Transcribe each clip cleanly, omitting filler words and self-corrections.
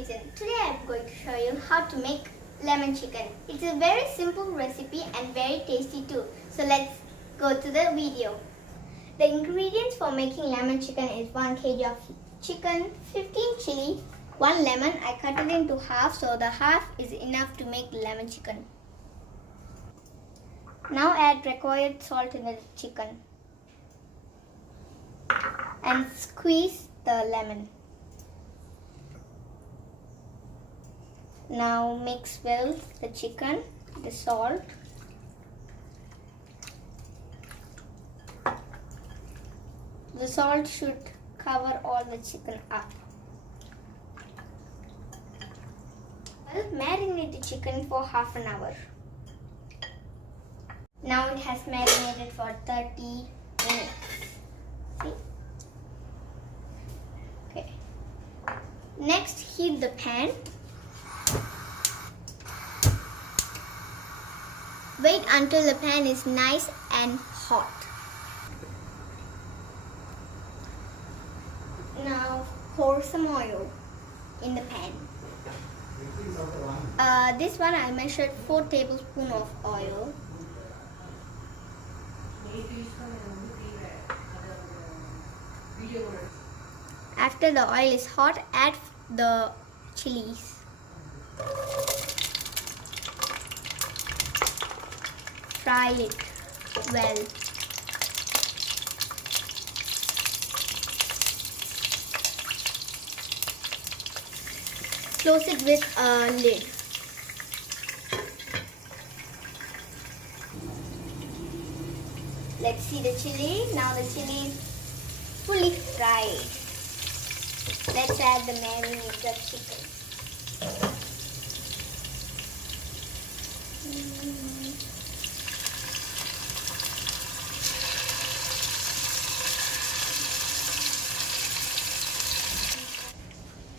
kitchen. Today I am going to show you how to make lemon chicken. It's a very simple recipe and very tasty too. So let's go to the video. The ingredients for making lemon chicken is 1 kg of chicken, 15 chili, 1 lemon. I cut it into half, so the half is enough to make lemon chicken. Now add required salt in the chicken and squeeze the lemon. Now mix well the chicken, the salt, the salt should cover all the chicken up. Well, marinate the chicken for half an hour. Now it has marinated for 30 minutes. See? Okay. Next, heat the pan. Wait until the pan is nice and hot. Now pour some oil in the pan. This one I measured 4 tablespoons of oil. After the oil is hot, add the chilies. Fry it well. Close it with a lid. Let's see the chili. Now the chili is fully fried. Let's add the marinated chicken.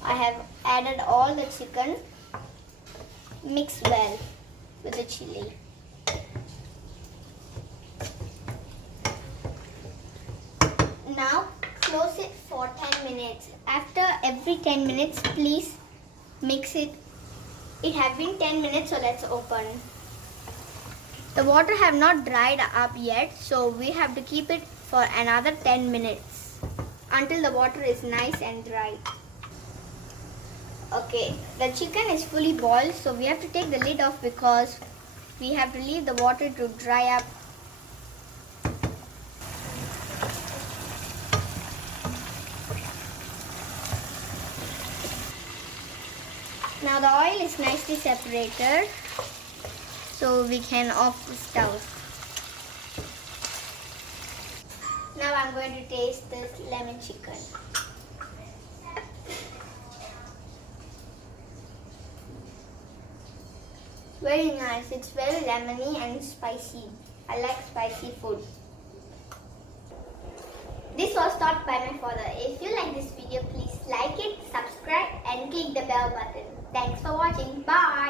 I have added all the chicken. Mix well with the chili. Now close it for 10 minutes. After every 10 minutes, please mix it. It has been 10 minutes, so let's open. The water have not dried up yet, so we have to keep it for another 10 minutes until the water is nice and dry. Okay, the chicken is fully boiled, so we have to take the lid off because we have to leave the water to dry up. Now the oil is nicely separated, so we can off the stove. Now I'm going to taste this lemon chicken. Very nice. It's very lemony and spicy. I like spicy food. This was taught by my father. If you like this video, please like it, subscribe and click the bell button. Thanks for watching. Bye.